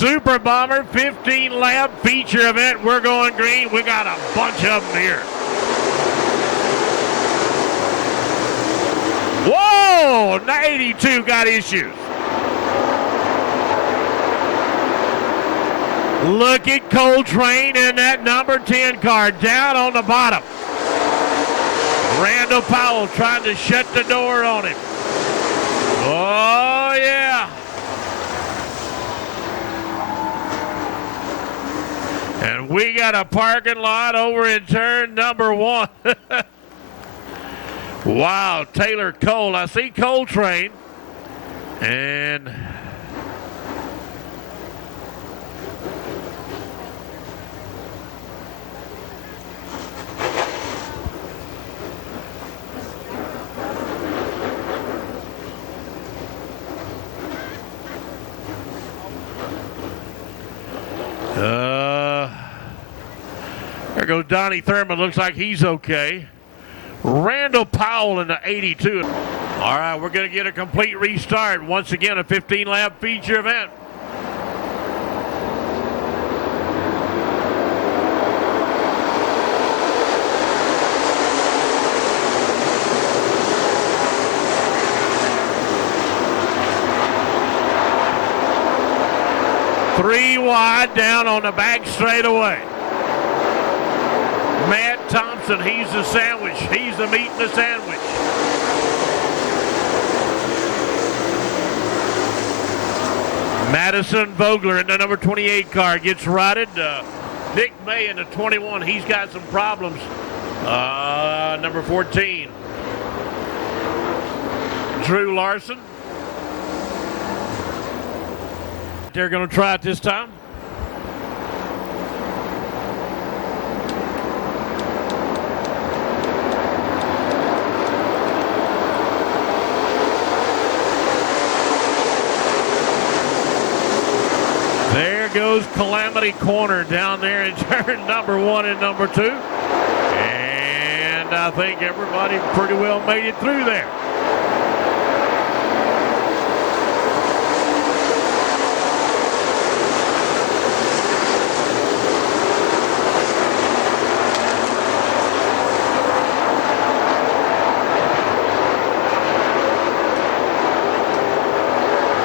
Super Bomber 15 lap feature event. We're going green. We got a bunch of them here. Whoa, 82 got issues. Look at Coltrane in that number 10 car down on the bottom. Randall Powell trying to shut the door on him. Oh, yeah. And we got a parking lot over in turn number 1. Wow, Taylor Cole. I see Coltrane. And there goes Donnie Thurman. Looks like he's okay. Randall Powell in the 82. All right, we're going to get a complete restart. Once again, a 15-lap feature event. Three wide down on the back straightaway. Matt Thompson, he's the sandwich. He's the meat in the sandwich. Madison Vogler in the number 28 car gets rotted. Nick May in the 21, he's got some problems. Number 14. Drew Larson. They're going to try it this time. There goes Calamity Corner down there in turn number 1 and number 2. And I think everybody pretty well made it through there.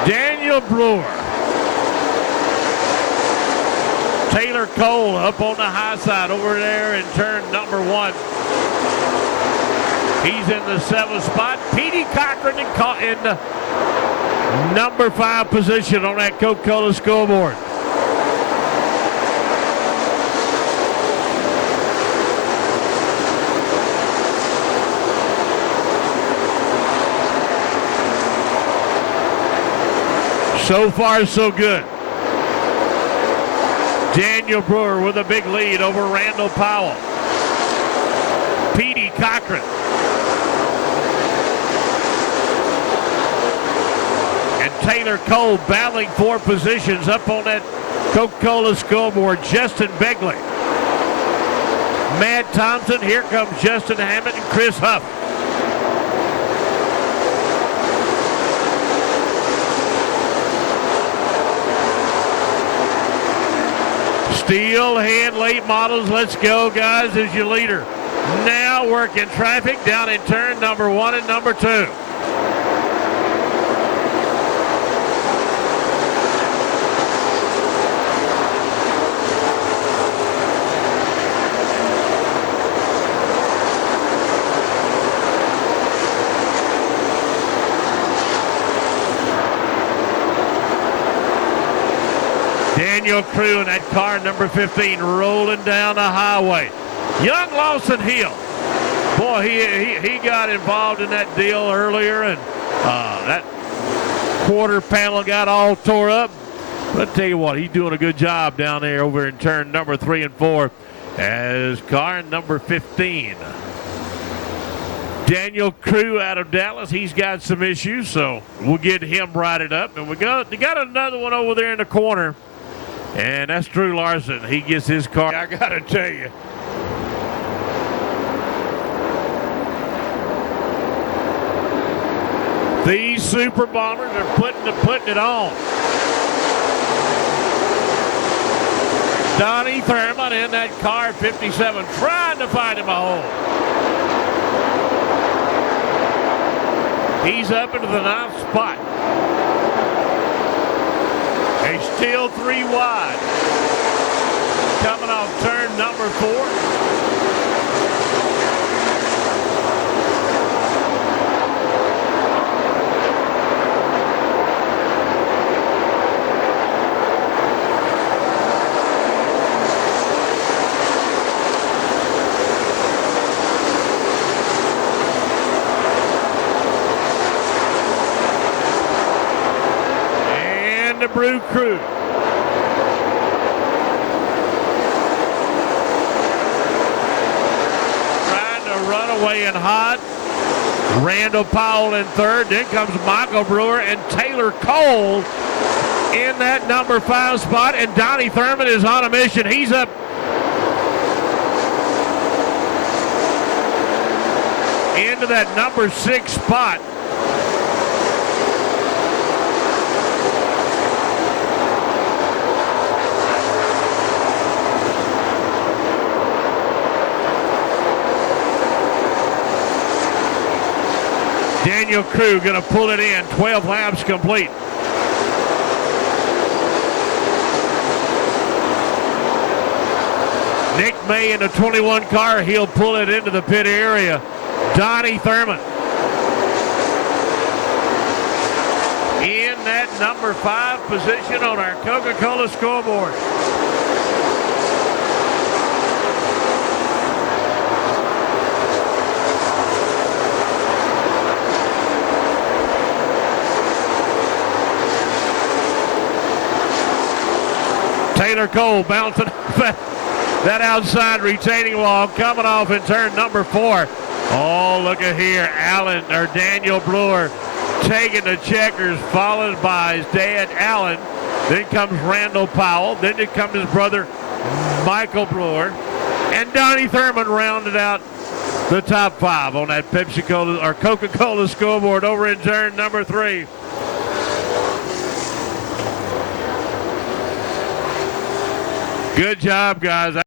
Daniel Brewer. Taylor Cole up on the high side over there in turn number 1. He's in the 7th spot. Petey Cochran in the number 5 position on that Coca-Cola scoreboard. So far, so good. Daniel Brewer with a big lead over Randall Powell. Petey Cochran. And Taylor Cole battling for positions up on that Coca-Cola scoreboard. Justin Begley. Matt Thompson. Here comes Justin Hammond and Chris Huff. Steelhead late models, let's go, guys, as your leader. Now working traffic down in turn number 1 and number 2. Daniel Crew in that car number 15 rolling down the highway. Young Lawson Hill. Boy, he got involved in that deal earlier, and that quarter panel got all tore up. But I tell you what, he's doing a good job down there over in turn number 3 and 4 as car number 15. Daniel Crew out of Dallas, he's got some issues, so we'll get him righted up. And we got another one over there in the corner. And that's Drew Larson. He gets his car. I got to tell you. These Super Bombers are putting it on. Donnie Thurman in that car 57 trying to find him a hole. He's up into the 9th spot. He's still 3 wide. Coming off turn number 4. The Brew Crew. Trying to run away and hot. Randall Powell in 3rd. Then comes Michael Brewer and Taylor Cole in that number 5 spot. And Donnie Thurman is on a mission. He's up into that number 6 spot. Daniel Crew going to pull it in. 12 laps complete. Nick May in the 21 car. He'll pull it into the pit area. Donnie Thurman in that number 5 position on our Coca-Cola scoreboard. Taylor Cole bouncing that outside retaining wall, coming off in turn number 4. Oh, look at here. Daniel Brewer taking the checkers, followed by his dad, Alan. Then comes Randall Powell. Then it comes his brother, Michael Brewer. And Donnie Thurman rounded out the top 5 on that Pepsi-Cola or Coca-Cola scoreboard over in turn number 3. Good job, guys.